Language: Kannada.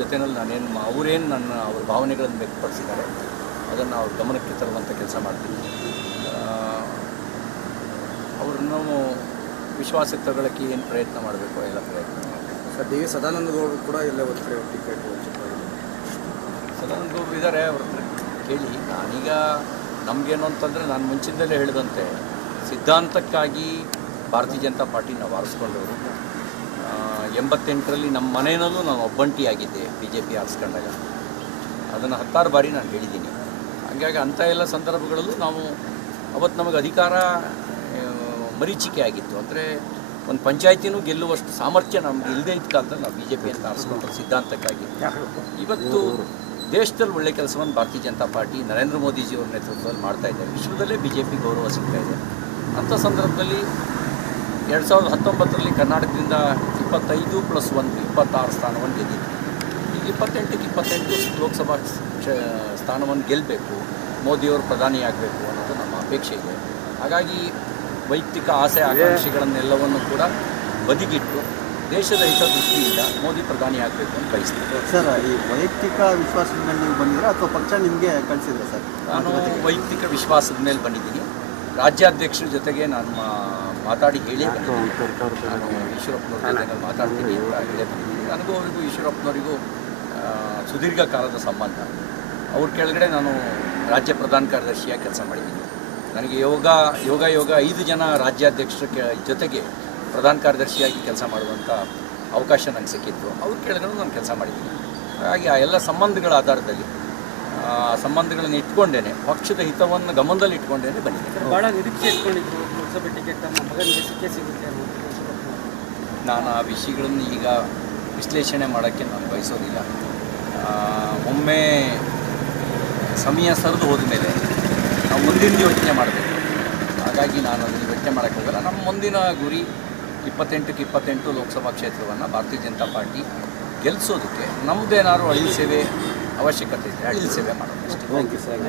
ಜೊತೆಯಲ್ಲಿ ನಾನೇನು ಅವರೇನು ಅವ್ರ ಭಾವನೆಗಳನ್ನು ವ್ಯಕ್ತಪಡಿಸಿದ್ದಾರೆ ಅದನ್ನು ಅವ್ರ ಗಮನಕ್ಕೆ ತರುವಂಥ ಕೆಲಸ ಮಾಡ್ತೀನಿ. ಅವ್ರನ್ನು ವಿಶ್ವಾಸಕ್ಕೆ ತಗೊಳ್ಳೋಕ್ಕೆ ಏನು ಪ್ರಯತ್ನ ಮಾಡಬೇಕು ಎಲ್ಲ ಪ್ರಯತ್ನ ಸರ್. ಡಿ ವಿ ಸದಾನಂದ ಗೌಡರು ಕೂಡ ಎಲ್ಲ ಒಂದು ಕಡೆ ಟಿಕೆಟ್ ಸದಾನಂದ ಗೌಡರು ಇದ್ದಾರೆ, ಅವ್ರ ಹತ್ರ ಕೇಳಿ. ನಾನೀಗ ನಮಗೇನು ಅಂತಂದರೆ ನಾನು ಮುಂಚಿನದಲ್ಲೇ ಹೇಳಿದಂತೆ ಸಿದ್ಧಾಂತಕ್ಕಾಗಿ ಭಾರತೀಯ ಜನತಾ ಪಾರ್ಟಿ ನಾವು ಆರಿಸ್ಕೊಂಡವರು. 88ರಲ್ಲಿ ನಮ್ಮ ಮನೆಯಲ್ಲೂ ನಾನು ಒಬ್ಬಂಟಿಯಾಗಿದ್ದೆ BJP ಆರಿಸ್ಕೊಂಡಾಗ. ಅದನ್ನು 10 ಬಾರಿ ನಾನು ಹೇಳಿದ್ದೀನಿ. ಹಾಗಾಗಿ ಅಂಥ ಎಲ್ಲ ಸಂದರ್ಭಗಳಲ್ಲೂ ನಾವು ಅವತ್ತು ನಮಗೆ ಅಧಿಕಾರ ಮರೀಚಿಕೆ ಆಗಿತ್ತು. ಅಂದರೆ ಒಂದು ಪಂಚಾಯತಿನೂ ಗೆಲ್ಲುವಷ್ಟು ಸಾಮರ್ಥ್ಯ ನಮ್ಗೆ ಇಲ್ಲದೇ ಇದ್ದ ಕಾಲದಲ್ಲಿ ನಾವು BJP ಅಂತ ಆರಿಸ್ಕೊಂಡ್ರೆ ಸಿದ್ಧಾಂತಕ್ಕಾಗಿ. ಇವತ್ತು ದೇಶದಲ್ಲಿ ಒಳ್ಳೆ ಕೆಲಸವನ್ನು ಭಾರತೀಯ ಜನತಾ ಪಾರ್ಟಿ ನರೇಂದ್ರ ಮೋದಿಜಿಯವರ ನೇತೃತ್ವದಲ್ಲಿ ಮಾಡ್ತಾಯಿದ್ದಾರೆ. ವಿಶ್ವದಲ್ಲೇ BJP ಗೌರವ ಸಿಗ್ತಾ ಇದೆ. ಅಂಥ ಸಂದರ್ಭದಲ್ಲಿ 2019ರಲ್ಲಿ ಕರ್ನಾಟಕದಿಂದ 25+1 26 ಸ್ಥಾನವನ್ನು ಗೆದ್ದಿತ್ತು. ಈಗ 28 ಲೋಕಸಭಾ ಸ್ಥಾನವನ್ನು ಗೆಲ್ಲಬೇಕು, ಮೋದಿಯವರು ಪ್ರಧಾನಿಯಾಗಬೇಕು ಅನ್ನೋದು ನಮ್ಮ ಅಪೇಕ್ಷೆ ಇದೆ. ಹಾಗಾಗಿ ವೈಯಕ್ತಿಕ ಆಸೆ ಆಕಾಂಕ್ಷೆಗಳನ್ನೆಲ್ಲವನ್ನು ಕೂಡ ಬದಿಗಿಟ್ಟು ದೇಶದ ಹಿತದೃಷ್ಟಿಯಿಂದ ಮೋದಿ ಪ್ರಧಾನಿ ಆಗಬೇಕು ಅಂತ ಬಯಸ್ತೀನಿ. ಸರ್, ಈ ವೈಯಕ್ತಿಕ ವಿಶ್ವಾಸದ ಮೇಲೆ ನೀವು ಬಂದಿದ್ದೀರಾ ಅಥವಾ ಪಕ್ಷ ನಿಮಗೆ ಕಳಿಸಿದ್ರೆ ಸರ್? ನಾನು ವೈಯಕ್ತಿಕ ವಿಶ್ವಾಸದ ಮೇಲೆ ಬಂದಿದ್ದೀನಿ. ರಾಜ್ಯಾಧ್ಯಕ್ಷರ ಜೊತೆಗೆ ನಾನು ಮಾತಾಡಿ ಹೇಳೇ ಬಂದಿದ್ದೀನಿ. ನಾನು ಈಶ್ವರಪ್ಪನವ್ರ ಜೊತೆ ಮಾತಾಡ್ತೀನಿ ಅಂತ ಹೇಳೇ ಬಂದಿದ್ದೀನಿ. ನನಗೂ ಅವರಿಗೂ ಈಶ್ವರಪ್ಪನವರಿಗೂ ಸುದೀರ್ಘ ಕಾಲದ ಸಂಬಂಧ. ಅವ್ರ ಕೆಳಗಡೆ ನಾನು ರಾಜ್ಯ ಪ್ರಧಾನ ಕಾರ್ಯದರ್ಶಿಯಾಗಿ ಕೆಲಸ ಮಾಡಿದ್ದೀನಿ. ನನಗೆ ಯೋಗ 5 ಜನ ರಾಜ್ಯಾಧ್ಯಕ್ಷರ ಜೊತೆಗೆ ಪ್ರಧಾನ ಕಾರ್ಯದರ್ಶಿಯಾಗಿ ಕೆಲಸ ಮಾಡುವಂಥ ಅವಕಾಶ ನನಗೆ ಸಿಕ್ಕಿತ್ತು. ಅವ್ರ ಕೆಳಗಡೆ ನಾನು ಕೆಲಸ ಮಾಡಿದ್ದೀನಿ. ಹಾಗಾಗಿ ಆ ಎಲ್ಲ ಸಂಬಂಧಗಳ ಆಧಾರದಲ್ಲಿ ಸಂಬಂಧಗಳನ್ನು ಇಟ್ಕೊಂಡೇನೆ, ಪಕ್ಷದ ಹಿತವನ್ನು ಗಮನದಲ್ಲಿ ಇಟ್ಕೊಂಡೇನೆ ಬಂದಿದ್ದೀನಿ. ಭಾಳ ನಿರೀಕ್ಷೆ ಇಟ್ಕೊಂಡಿದ್ರು ಲೋಕಸಭೆ ಟಿಕೆಟ್ ನಮ್ಮ ಮಗನಿಗೆ ಸಿಗುತ್ತೆ. ನಾನು ಆ ವಿಷಯಗಳನ್ನು ಈಗ ವಿಶ್ಲೇಷಣೆ ಮಾಡೋಕ್ಕೆ ನಾನು ಬಯಸೋದಿಲ್ಲ. ಒಮ್ಮೆ ಸಮಯ ಸರಿದು ಹೋದ ಮೇಲೆ ನಾವು ಮುಂದಿನ ಯೋಚನೆ ಮಾಡಬೇಕು. ಹಾಗಾಗಿ ನಾನು ಅದನ್ನು ಯೋಚನೆ ಮಾಡೋಕ್ಕಾಗಲ್ಲ. ನಮ್ಮ ಮುಂದಿನ ಗುರಿ 28 ಲೋಕಸಭಾ ಕ್ಷೇತ್ರವನ್ನು ಭಾರತೀಯ ಜನತಾ ಪಾರ್ಟಿ ಗೆಲ್ಲಿಸೋದಕ್ಕೆ ನಮ್ಮದೇನಾದ್ರು ಅಳಿಲು ಸೇವೆ ಅವಶ್ಯಕತೆ ಇದ್ದರೆ ಅಳಿಲು ಸೇವೆ ಮಾಡೋದು ಅಷ್ಟೇ. Thank you sir.